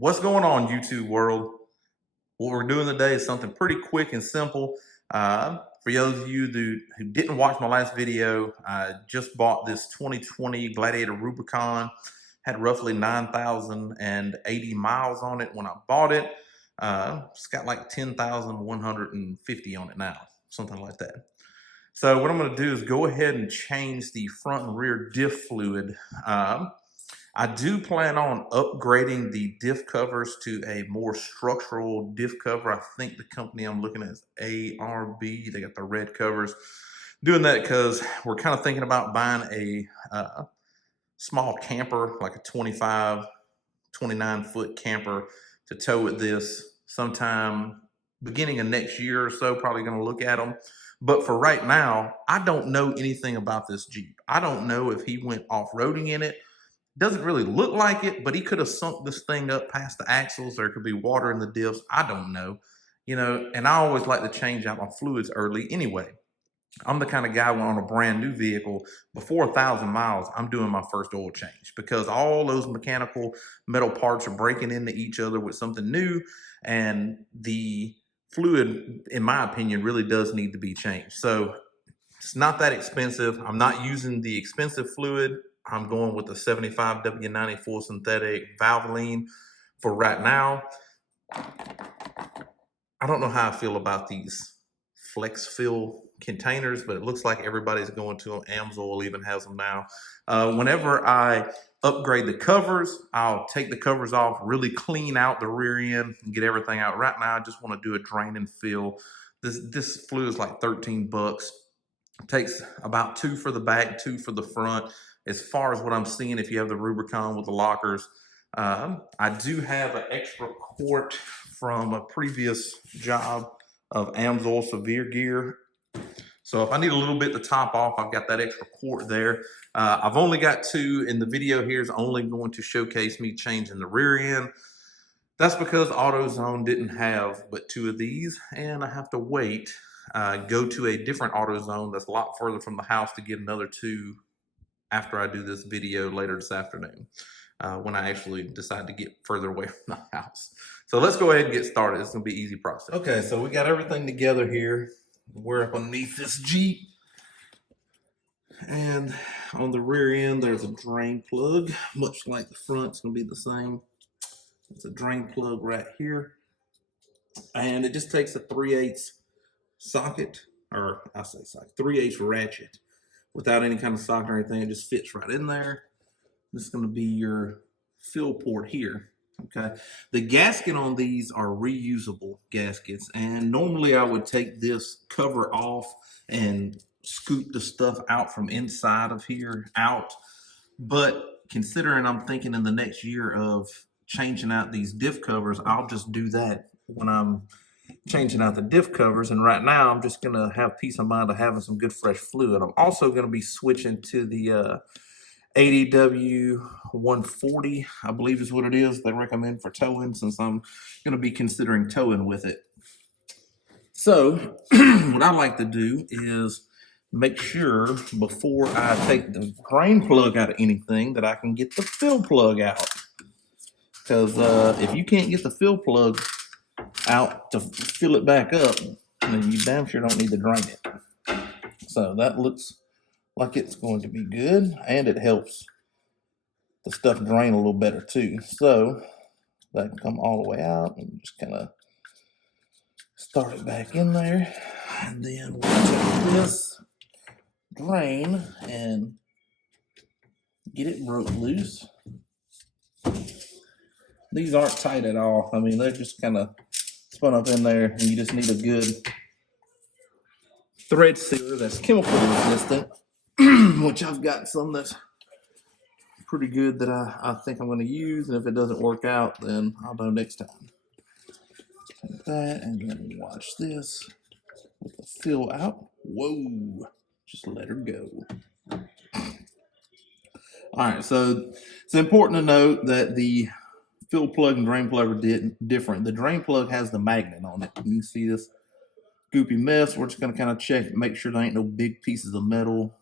What's going on, YouTube world? What we're doing today is something pretty quick and simple. For those of you who didn't watch my last video, I just bought this 2020 Gladiator Rubicon. Had roughly 9,080 miles on it when I bought it. It's got like 10,150 on it now, something like that. So what I'm going to do is go ahead and change the front and rear diff fluid. I do plan on upgrading the diff covers to a more structural diff cover. I think the company I'm looking at is ARB. They got the red covers. Doing that because we're kind of thinking about buying a small camper, like a 25, 29-foot camper to tow with this sometime beginning of next year or so. Probably going to look at them. But for right now, I don't know anything about this Jeep. I don't know if he went off-roading in it. Doesn't really look like it, but he could have sunk this thing up past the axles. There could be water in the diffs. I don't know. And I always like to change out my fluids early anyway. I'm the kind of guy when on a brand new vehicle, before 1,000 miles, I'm doing my first oil change because all those mechanical metal parts are breaking into each other with something new. And the fluid, in my opinion, really does need to be changed. So it's not that expensive. I'm not using the expensive fluid. I'm going with the 75 W94 synthetic Valvoline for right now. I don't know how I feel about these flex fill containers, but it looks like everybody's going to them. Amsoil even has them now. Whenever I upgrade the covers, I'll take the covers off, really clean out the rear end and get everything out. Right now, I just want to do a drain and fill. This fluid is like 13 bucks. It takes about 2 for the back, 2 for the front. As far as what I'm seeing, if you have the Rubicon with the lockers, I do have an extra quart from a previous job of amsoil severe gear. So if I need a little bit to top off, I've got that extra quart there. I've only got 2, and the video here is only going to showcase me changing the rear end. That's because AutoZone didn't have but 2 of these, and I have to wait, go to a different AutoZone that's a lot further from the house to get another 2 after I do this video later this afternoon, when I actually decide to get further away from the house. So let's go ahead and get started. It's gonna be an easy process. Okay, so we got everything together here. We're up underneath this Jeep. And on the rear end, there's a drain plug, much like the front, it's gonna be the same. It's a drain plug right here. And it just takes a 3/8 socket, or I say socket, 3/8 ratchet. Without any kind of socket or anything, it just fits right in there. This is going to be your fill port here. Okay, the gasket on these are reusable gaskets, and normally I would take this cover off and scoop the stuff out from inside of here out. But considering I'm thinking in the next year of changing out these diff covers, I'll just do that when I'm changing out the diff covers. And right now I'm just gonna have peace of mind of having some good fresh fluid. I'm also gonna be switching to the 80W 140, I believe is what it is they recommend for towing, since I'm gonna be considering towing with it. So what I like to do is make sure before I take the drain plug out of anything that I can get the fill plug out, because if you can't get the fill plug out to fill it back up, then you damn sure don't need to drain it. So that looks like it's going to be good, and it helps the stuff drain a little better too. So that can come all the way out, and just kind of start it back in there, and then we'll take this drain and get it broke loose. These aren't tight at all. I mean, they're just kind of spun up in there, and you just need a good thread sealer that's chemical resistant, which I've got some that's pretty good that I think I'm going to use, and if it doesn't work out, then I'll know next time. Like that, and then watch this with the fill out. Whoa, just let her go. All right, so it's important to note that the fill plug and drain plug are different. The drain plug has the magnet on it. You can see this goopy mess. We're just going to kind of check, make sure there ain't no big pieces of metal,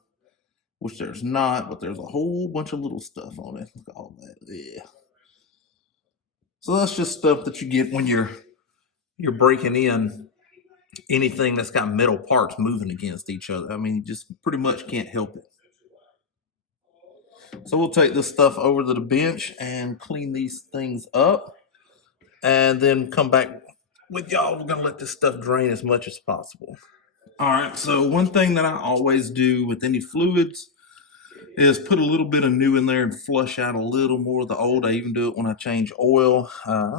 which there's not, but there's a whole bunch of little stuff on it. Look at all that. Yeah. So that's just stuff that you get when you're breaking in anything that's got metal parts moving against each other. I mean, you just pretty much can't help it. So we'll take this stuff over to the bench and clean these things up, and then come back with y'all. We're gonna let this stuff drain as much as possible. All right, so one thing that I always do with any fluids is put a little bit of new in there and flush out a little more of the old. I even do it when I change oil.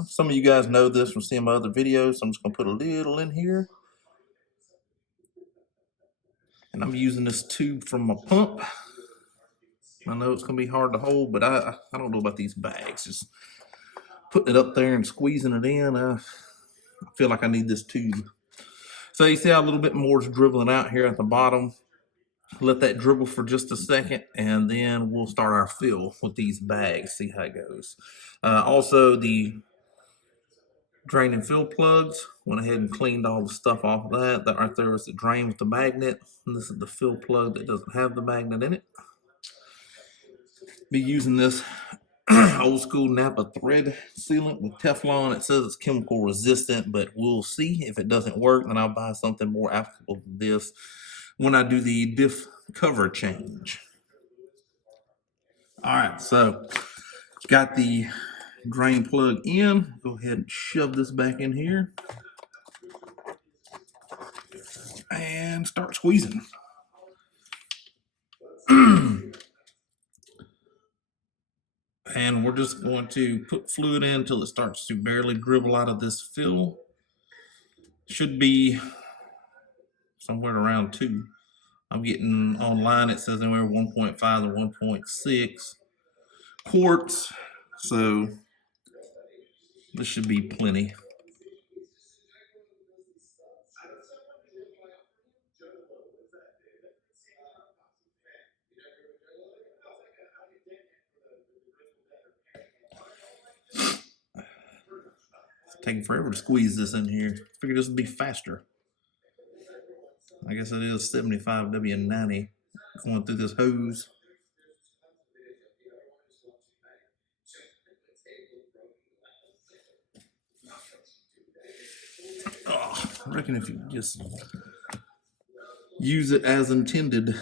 Some of you guys know this from seeing my other videos, so I'm just gonna put a little in here. And I'm using this tube from my pump. I know it's gonna be hard to hold, but I don't know about these bags. Just putting it up there and squeezing it in, I feel like I need this tube. So you see how a little bit more is dribbling out here at the bottom. Let that dribble for just a second, and then we'll start our fill with these bags, see how it goes. Also, the drain and fill plugs, went ahead and cleaned all the stuff off of that. That right there is the drain with the magnet, and this is the fill plug that doesn't have the magnet in it. Be using this old school Napa thread sealant with Teflon. It says it's chemical resistant, but we'll see. If it doesn't work, then I'll buy something more applicable to this when I do the Diff cover change. All right, so got the drain plug in. Go ahead and shove this back in here and start squeezing. And we're just going to put fluid in until it starts to barely dribble out of this fill. Should be somewhere around 2. I'm getting online, it says anywhere 1.5 to 1.6 quarts. So this should be plenty. It's taking forever to squeeze this in here. Figured this would be faster. I guess it is 75W90 going through this hose. Oh, I reckon if you just use it as intended.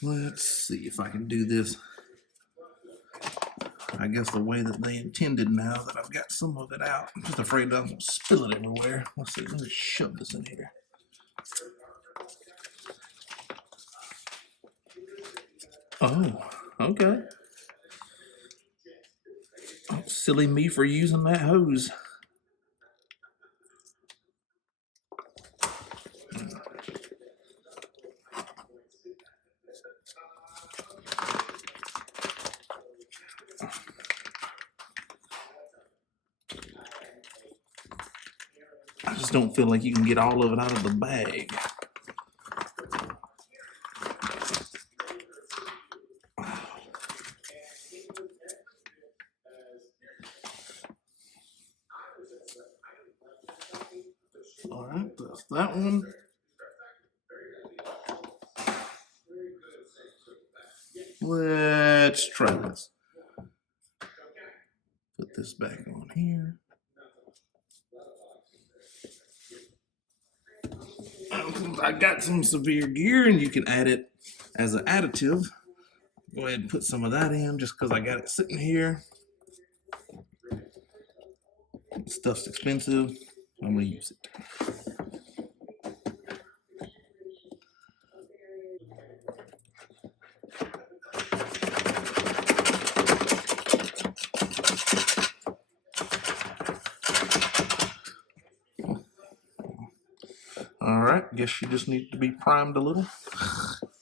Let's see if I can do this, I guess, the way that they intended now that I've got some of it out. I'm just afraid I'm going to spill it everywhere. Let's see, let me shove this in here. Oh, okay. Oh, silly me for using that hose. I just don't feel like you can get all of it out of the bag. All right, that's that one. Let's try this. Put this back on here. I got some severe gear, and you can add it as an additive. Go ahead and put some of that in just because I got it sitting here. Stuff's expensive. I'm going to use it. All right, guess you just need to be primed a little.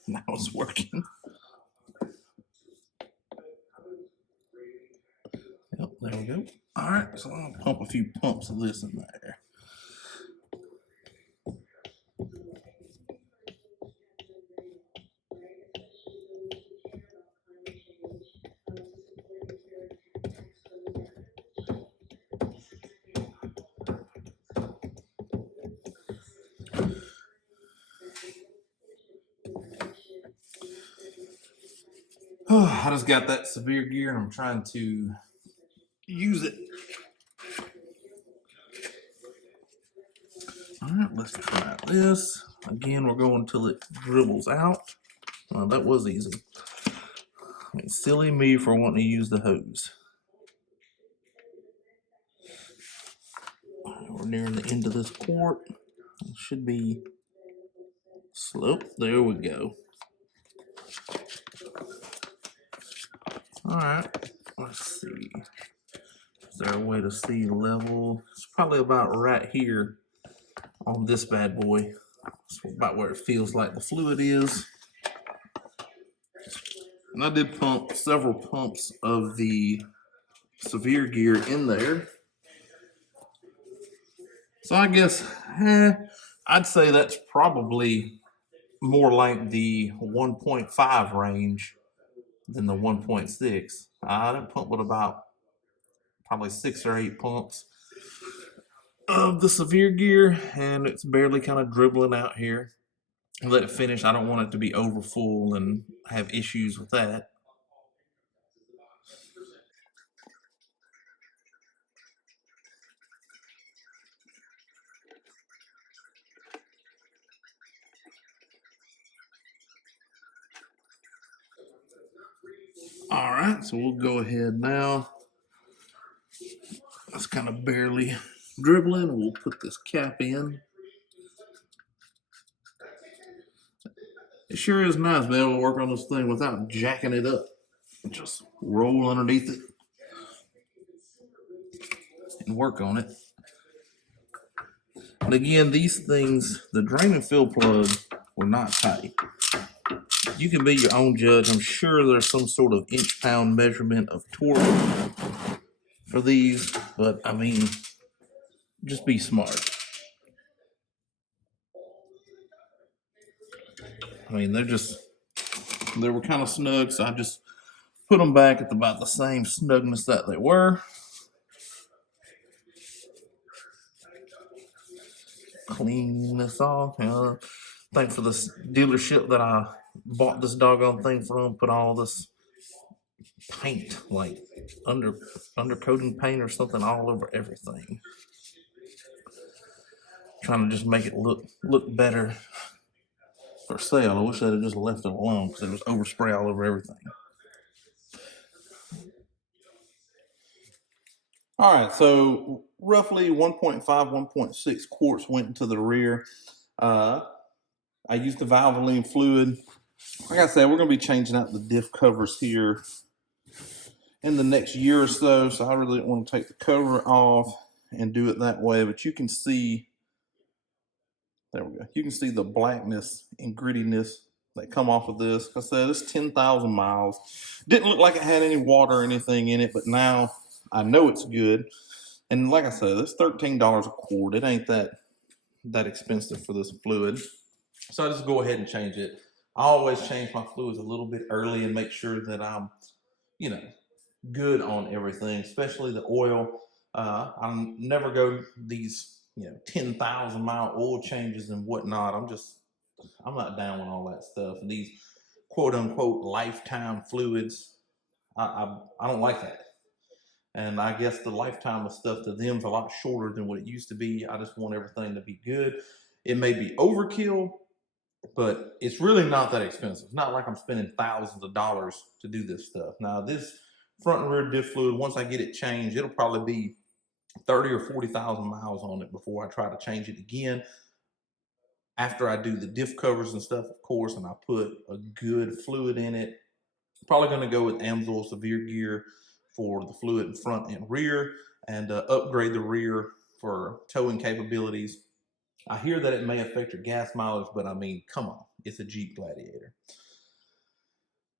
Now it's working. Yep, there we go. All right, so I'll pump a few pumps of this in there. I just got that severe gear and I'm trying to use it. All right, let's try this. Again, we're going until it dribbles out. Well, that was easy. I mean, silly me for wanting to use the hose. We're nearing the end of this quart. It should be slope. There we go. All right, let's see. Is there a way to see level? It's probably about right here on this bad boy. It's about where it feels like the fluid is. And I did pump several pumps of the severe gear in there. So I guess I'd say that's probably more like the 1.5 range than the 1.6. I done pump with about probably 6 or 8 pumps of the severe gear, and it's barely kind of dribbling out here. Let it finish. I don't want it to be over full and have issues with that. All right, so we'll go ahead now. It's kind of barely dribbling. We'll put this cap in. It sure is nice being able to work on this thing without jacking it up. Just roll underneath it and work on it. And again, these things, the drain and fill plug were not tight. You can be your own judge. I'm sure there's some sort of inch-pound measurement of torque for these, but I mean, just be smart. I mean, they were kind of snug, so I just put them back at about the same snugness that they were. Clean this off. Thanks for this dealership that I bought this doggone thing from. Put all this paint, like undercoating paint or something, all over everything. Trying to just make it look better for sale. I wish I'd have just left it alone because it was overspray all over everything. All right, so roughly 1.5, 1.6 quarts went into the rear. I used the Valvoline fluid. Like I said, we're going to be changing out the diff covers here in the next year or so, so I really don't want to take the cover off and do it that way, but you can see, there we go, you can see the blackness and grittiness that come off of this. Like I said, it's 10,000 miles. Didn't look like it had any water or anything in it, but now I know it's good. And like I said, it's $13 a quart. It ain't that expensive for this fluid. So I just go ahead and change it. I always change my fluids a little bit early and make sure that I'm, good on everything, especially the oil. I never go these, 10,000 mile oil changes and whatnot. I'm not down with all that stuff. And these quote unquote lifetime fluids, I don't like that. And I guess the lifetime of stuff to them is a lot shorter than what it used to be. I just want everything to be good. It may be overkill, but it's really not that expensive. It's not like I'm spending thousands of dollars to do this stuff. Now, this front and rear diff fluid, once I get it changed, it'll probably be 30 or 40,000 miles on it before I try to change it again. After I do the diff covers and stuff, of course, and I put a good fluid in it. Probably going to go with amsoil severe gear for the fluid in front and rear, and upgrade the rear for towing capabilities. I hear that it may affect your gas mileage, but I mean, come on, it's a Jeep Gladiator.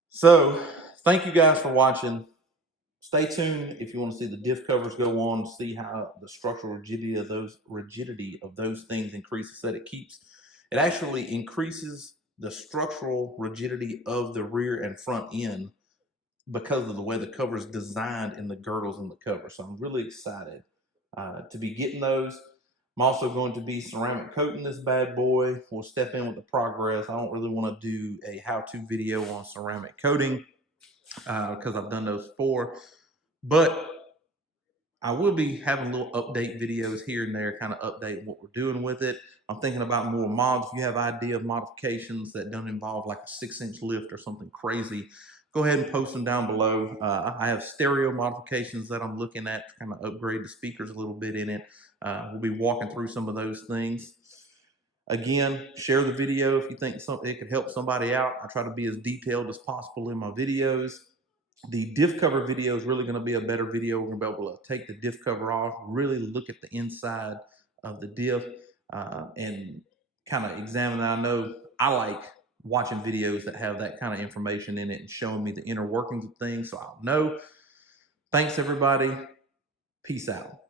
So, thank you guys for watching. Stay tuned if you want to see the diff covers go on, see how the structural rigidity of those things increases. That it actually increases the structural rigidity of the rear and front end because of the way the cover is designed in the girdles in the cover. So I'm really excited to be getting those. I'm also going to be ceramic coating this bad boy. We'll step in with the progress. I don't really want to do a how-to video on ceramic coating. because I've done those before. But I will be having little update videos here and there, kind of updating what we're doing with it. I'm thinking about more mods. If you have idea of modifications that don't involve like a 6-inch lift or something crazy, go ahead and post them down below. I have stereo modifications that I'm looking at to kind of upgrade the speakers a little bit in it. We'll be walking through some of those things. Again, share the video if you think it could help somebody out. I try to be as detailed as possible in my videos. The diff cover video is really going to be a better video. We're going to be able to take the diff cover off, really look at the inside of the diff, and kind of examine it. I know I like watching videos that have that kind of information in it and showing me the inner workings of things, so I'll know. Thanks, everybody. Peace out.